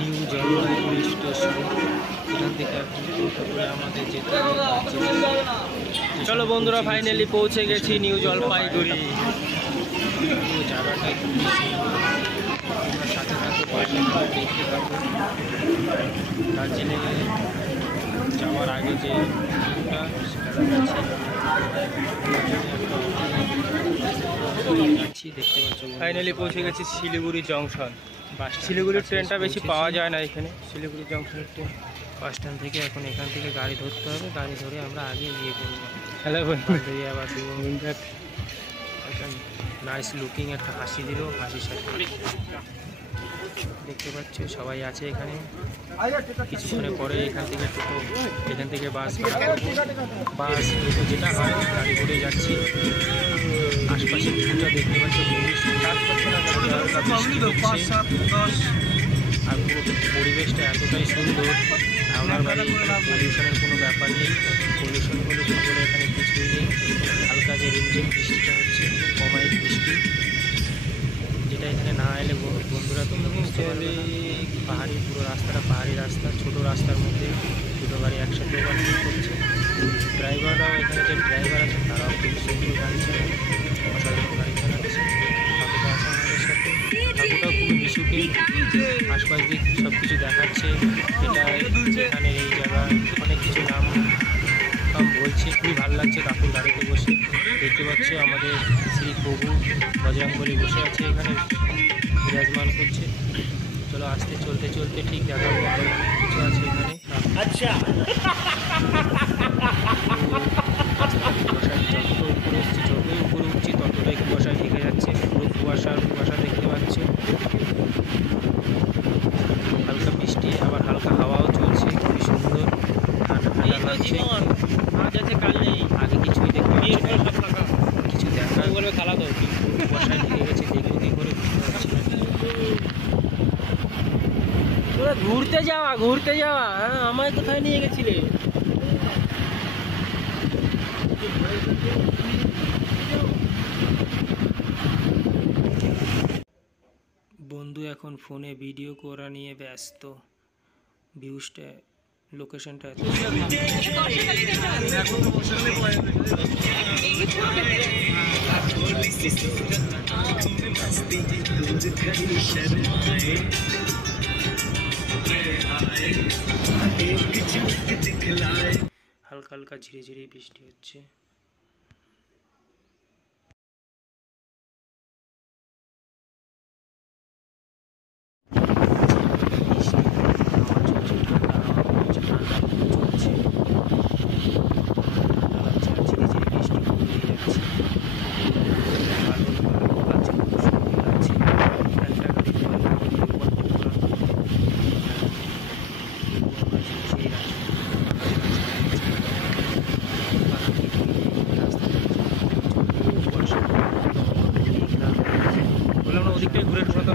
New Jalpaiguri station. এখান থেকে করে আমাদের যেতে হবে। চলো বন্ধুরা, ফাইনালি পৌঁছে গেছি নিউ জলপাইগুড়ি। জায়গাটা খুবই সুন্দর, সাথে সাথে দেখতে পাবো। দার্জিলিংয়ে যাওয়ার আগে যে ভিউটা সেটা দেখাচ্ছি, দেখতে পাচ্ছ। ফাইনালি পৌঁছে গেছি শিলিগুড়ি জংশন। শিলিগুড়ির ট্রেনটা বেশি পাওয়া যায় না এখানে। শিলিগুড়ি জংশনের ট্রেন বাস স্ট্যান্ড থেকে এখন এখান থেকে গাড়ি ধরতে হবে। গাড়ি ধরে আমরা আগে গিয়ে করবো। হ্যালো বন্ধু, আবার নাইস লুকিং একটা হাসি দিল, হাসির সাথে দেখতে পাচ্ছ সবাই আছে এখানে। কিছুক্ষণের পরে এখান থেকে টোটো, এখান থেকে বাস বাস যেটা হয় গাড়ি করে যাচ্ছি। আশপাশের ভিউটা দেখতে পাচ্ছ খুবই সুন্দর, আর পুরো পরিবেশটা এতটাই সুন্দর। আমার বাড়ি পলিউশনের কোনো ব্যাপার নেই, পলিউশন বলে এখানে কিছুই নেই। হালকা যে রিমঝিম বৃষ্টিটা হচ্ছে, অমায়িক বৃষ্টি, যেটা এখানে না এলে বন্ধুরা তোমরা বুঝতে পারবে। পাহাড়ি পুরো রাস্তাটা পাহাড়ি রাস্তা, ছোট রাস্তার মধ্যে দুটো গাড়ি একসাথে ওভারটেক করছে। ড্রাইভাররাও এখানে যে ড্রাইভার আছে তারাও খুব সুন্দর গাড়ি চালায়, অসাধারণ গাড়ি চালাচ্ছে। ঠাকুরটা আছে আমাদের সাথে, ঠাকুরটাও খুবই মিশুকে আশপাশ দিক সব কিছু দেখাচ্ছে। এটা এখানে এই জায়গা অনেক কিছু নাম বলছে, খুবই ভালো লাগছে। কাকুর গাড়িতে বসে দেখতে পাচ্ছ আমাদের শ্রী প্রভু বজরংবলী বসে আছে এখানে, বিরাজমান করছে। চলো আস্তে চলতে চলতে ঠিক দেখাবো আরো অনেক কিছু আছে এখানে। আচ্ছা, যত উপরে উঠছি, যতই উপরে উঠছি ততটাই কুয়াশায় ঢেকে যাচ্ছে। পুরো কুয়াশা দেখতে পাচ্ছ। হালকা বৃষ্টি, আবার হালকা হাওয়াও চলছে, খুবই সুন্দর, ঠান্ডা ঠান্ডা লাগছে। আগে কিছুই দেখতে পাচ্ছি না, কিছু দেখা বলবে খালা তো কুয়াশায় ঢেকে গেছে, দেখে কি করে বুঝতে পারছি না। তোরা ঘুরতে যাওয়া হ্যাঁ, আমায় কোথায় নিয়ে গেছিলে? বন্ধু এখন ফোনে ভিডিও করা নিয়ে ব্যস্ত। ভিউজটা লোকেশনটা হালকা হালকা ঝিরে ঝিরে বৃষ্টি হচ্ছে। ওদিকটাই ঘুরে ঘরগুলো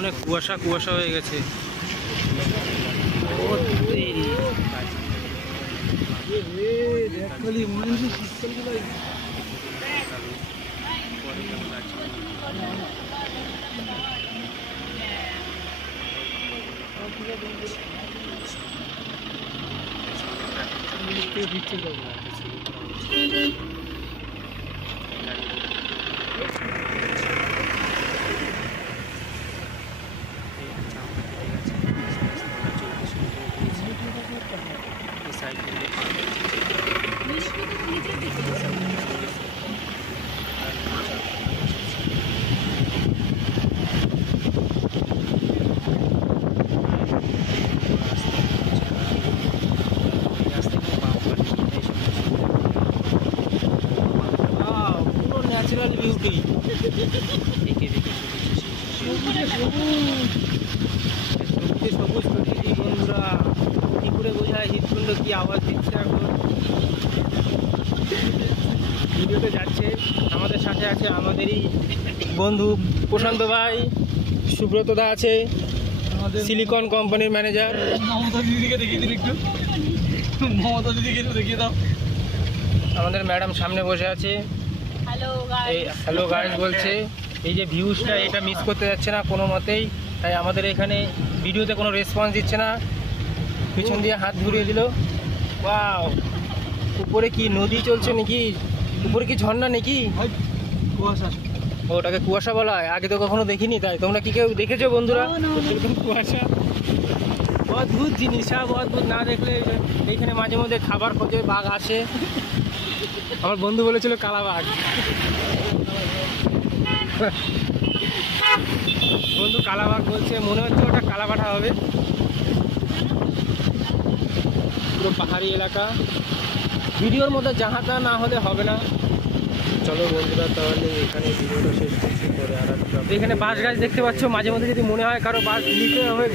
অনেক কুয়াশা হয়ে গেছে। ন্যাচারাল বিউটি সবুজ প্রকৃতি বন্ধুরা, কি করে বোঝায় হৃদপিণ্ড কি আওয়াজ দিচ্ছে। এখন ভিডিওতে যাচ্ছে, আমাদের সাথে আছে আমাদেরই বন্ধু প্রশান্ত ভাই, সুব্রত দা আছে, সিলিকন কোম্পানির ম্যানেজার। মমতা দিদিকে দেখিয়ে দিন একটু, মমতা দিদিকে একটু দেখিয়ে দাও। আমাদের ম্যাডাম সামনে বসে আছে। হ্যালো গাইস বলছে এই যে ভিউজটা এটা মিস করতে যাচ্ছে না কোনো মতেই। তাই আমাদের এখানে ভিডিওতে কোনো রেসপন্স দিচ্ছে না, পিছন দিয়ে হাত ঘুরিয়ে দিল। ওয়াও, উপরে কি নদী চলছে নাকি? উপরে কি ঝর্ণা নাকি? কুয়াশা, ওটাকে কুয়াশা বলা হয়? আগে তো কখনো দেখিনি। তাই তোমরা কি কেউ দেখেছো বন্ধুরা এরকম কুয়াশা? অদ্ভুত জিনিস, সব অদ্ভুত। না দেখলে এইখানে মাঝে মধ্যে খাবার খোঁজে বাঘ আসে। আমার বন্ধু বলেছিল কালাবাঘ। বন্ধু কালাবাঘ বলছে, মনে হচ্ছে ওটা কালাবাঘা হবে। পুরো পাহাড়ি এলাকা, ভিডিওর মধ্যে যাহাতা না হলে হবে না। চলো বন্ধুরা তাহলে এখানে ভিডিওটা শেষ করছি, পরে আর একটা। এখানে বাঁশ গাছ দেখতে পাচ্ছ, মাঝে মধ্যে যদি মনে হয় কারো বাঁশ নিতে হবে